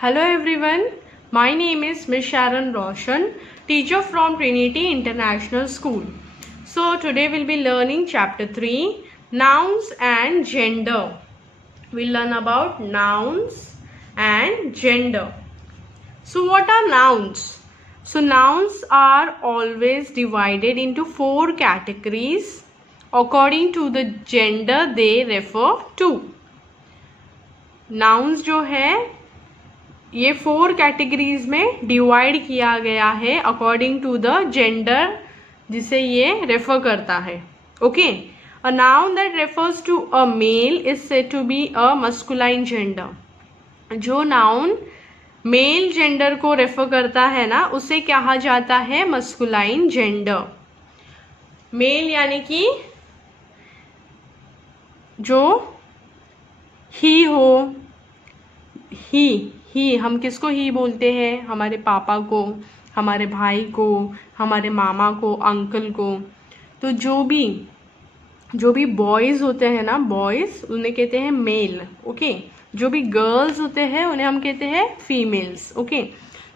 Hello everyone, my name is Miss Sharon Roshan, teacher from Trinity International School. So today we'll be learning chapter 3, Nouns and Gender. We'll learn about nouns and gender. So what are nouns? So nouns are always divided into 4 categories according to the gender they refer to. Nouns जो है ये 4 कैटेगरीज में डिवाइड किया गया है according to the gender जिसे ये refer करता है. Okay, a noun that refers to a male is said to be a masculine gender. जो नाउन मेल जेंडर को रेफर करता है ना, उसे कहा जाता है मस्कुलाइन जेंडर. मेल यानी कि जो ही हो, ही हम किसको ही बोलते हैं? हमारे पापा को, हमारे भाई को, हमारे मामा को, अंकल को. तो जो भी बॉयज़ होते हैं ना, बॉयज़ उन्हें कहते हैं मेल. ओके, जो भी गर्ल्स होते हैं उन्हें हम कहते हैं फीमेल्स. ओके,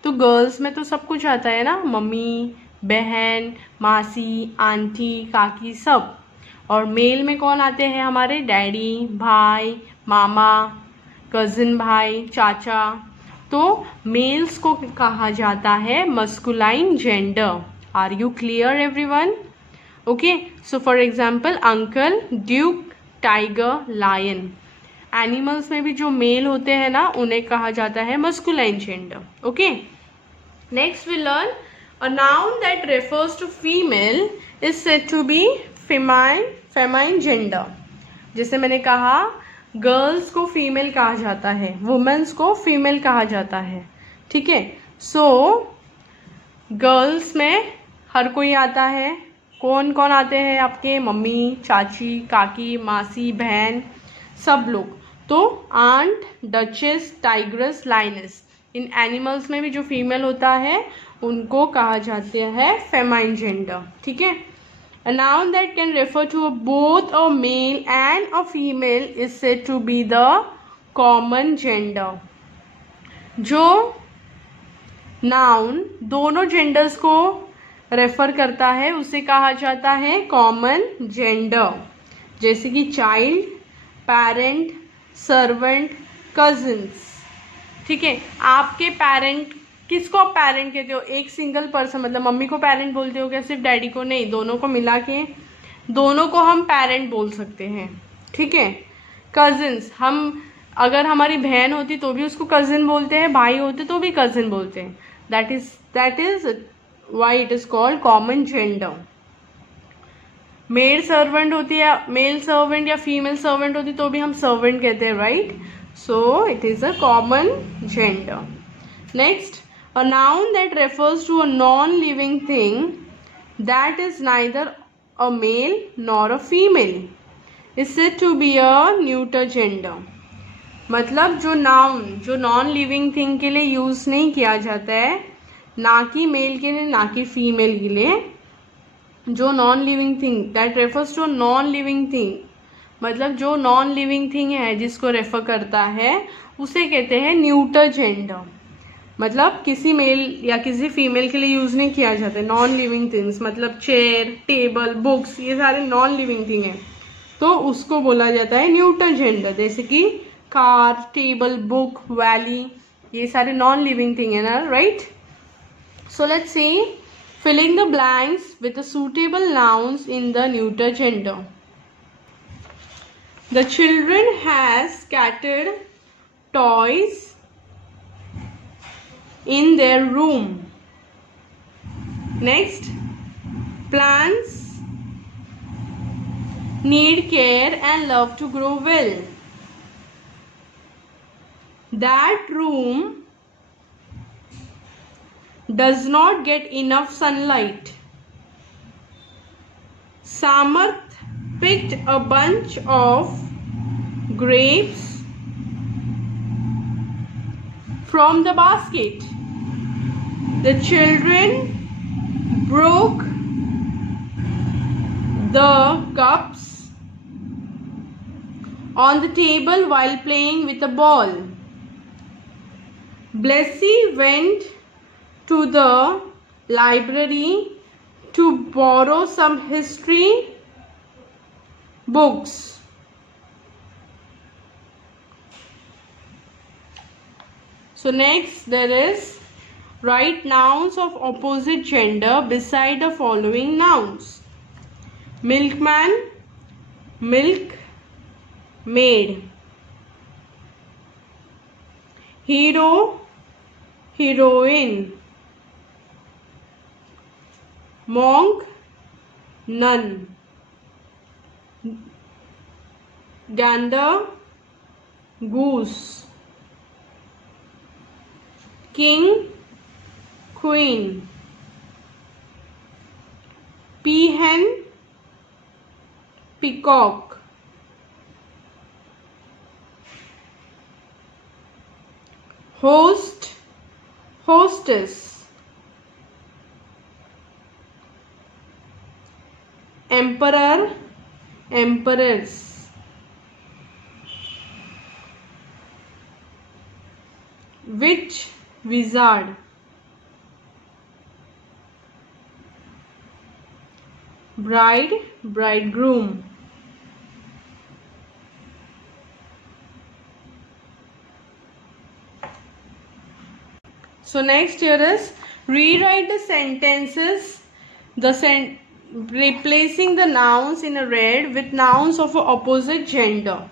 तो गर्ल्स में तो सब कुछ आता है ना, मम्मी, बहन, मासी, आंटी, काकी, सब. और मेल में कौन आते हैं? हमारे डैडी, भाई, मामा, कज़िन भाई, चाचा. तो मेल्स को कहा जाता है masculine gender. Are you clear everyone? Okay, so for example uncle, duke, tiger, lion. Animals में भी जो मेल होते हैं ना, उन्हें कहा जाता है masculine gender. Okay, next we learn a noun that refers to female is said to be feminine gender. जैसे मैंने कहा, गर्ल्स को फीमेल कहा जाता है, वुमेन्स को फीमेल कहा जाता है. ठीक है, सो गर्ल्स में हर कोई आता है. कौन कौन आते हैं आपके? मम्मी, चाची, काकी, मासी, बहन, सब लोग. तो आंट, डचेस, टाइग्रेस, लाइनेस. इन एनिमल्स में भी जो फीमेल होता है उनको कहा जाता है फेमाइन जेंडर. ठीक है, a noun that can refer to both a male and a female is said to be the common gender. जो नाउन दोनों जेंडर्स को रेफर करता है उसे कहा जाता है कॉमन जेंडर. जैसे कि चाइल्ड, पेरेंट, सर्वेंट, कजिन्स. ठीक है, आपके पेरेंट, किसको आप पेरेंट कहते हो? एक सिंगल पर्सन, मतलब मम्मी को पेरेंट बोलते हो क्या? सिर्फ डैडी को नहीं, दोनों को मिला के दोनों को हम पेरेंट बोल सकते हैं. ठीक है, कजिन्स, हम अगर हमारी बहन होती तो भी उसको कजिन बोलते हैं, भाई होते तो भी कजिन बोलते हैं. That is why it is called common gender. Male servant होती है, मेल सर्वेंट या फीमेल सर्वेंट होती तो भी हम सर्वेंट कहते हैं, right? So it is a common gender. Next, a noun that refers to a non-living thing that is neither a male nor a female is said to be a neuter gender. मतलब जो नाउन जो non living thing के लिए यूज नहीं किया जाता है, ना कि मेल के लिए ना कि फीमेल के लिए. जो non living thing that refers to non living thing, मतलब जो नॉन लिविंग थिंग है जिसको रेफर करता है उसे कहते हैं न्यूटर जेंडर. मतलब किसी मेल या किसी फीमेल के लिए यूज नहीं किया जाता है. नॉन लिविंग थिंग्स मतलब चेयर, टेबल, बुक्स, ये सारे नॉन लिविंग थिंग है, तो उसको बोला जाता है न्यूटर जेंडर. जैसे कि कार, टेबल, बुक, वैली, ये सारे नॉन लिविंग थिंग है ना, right? So let's see filling the blanks with the suitable nouns in the neuter gender. The children has scattered toys in their room. Next, plants need care and love to grow well. That room does not get enough sunlight. Samarth picked a bunch of grapes from the basket. The children broke the cups on the table while playing with a ball. Blessy went to the library to borrow some history books. So next there is write nouns of opposite gender beside the following nouns. Milkman, milk, maid. Hero, heroine. Monk, nun. Gander, goose. King, queen. Peahen, peacock. Host, hostess. Emperor, empress. Witch, wizard. Bride, bridegroom. So next here is rewrite the sentences, replacing the nouns in a red with nouns of opposite gender.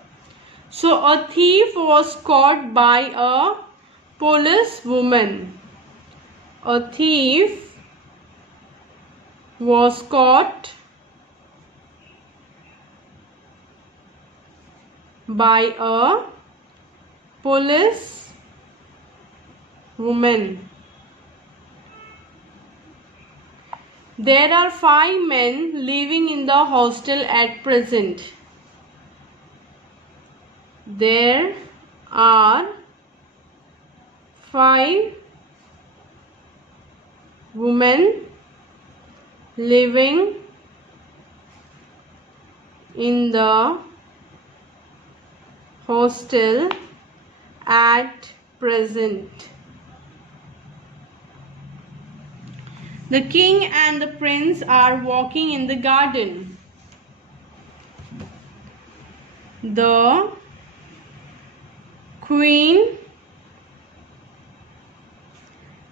So a thief was caught by a police woman. A thief was caught by a police woman. There are 5 men living in the hostel at present. There are 5 women living in the hostel at present. The king and the prince are walking in the garden. The queen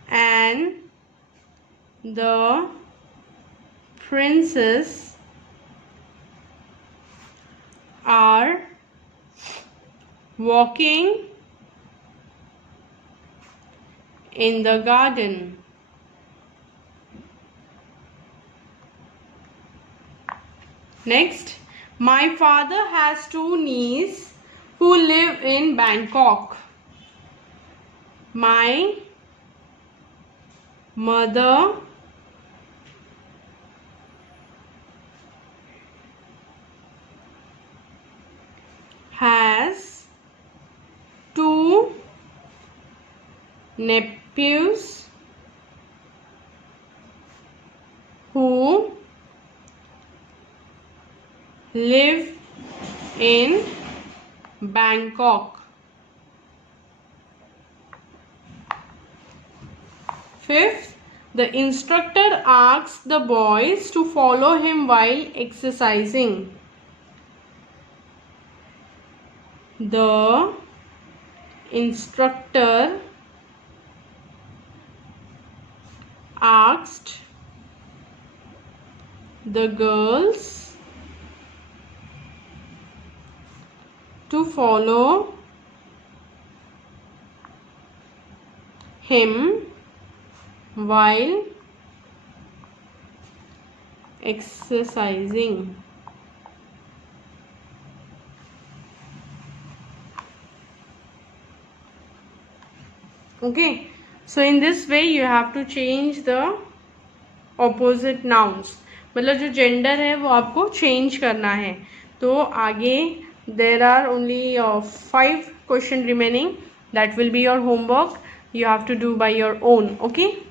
and the princess are walking in the garden. Next, my father has 2 nieces who live in Bangkok. My mother has 2 nephews who live in Bangkok. Fifth, the instructor asks the boys to follow him while exercising. The instructor asked the girls to follow him while exercising. Okay, so in this way you have to change the opposite nouns. मतलब जो जेंडर है वो आपको चेंज करना है. तो आगे there are only 5 questions remaining. That will be your homework. You have to do by your own. Okay.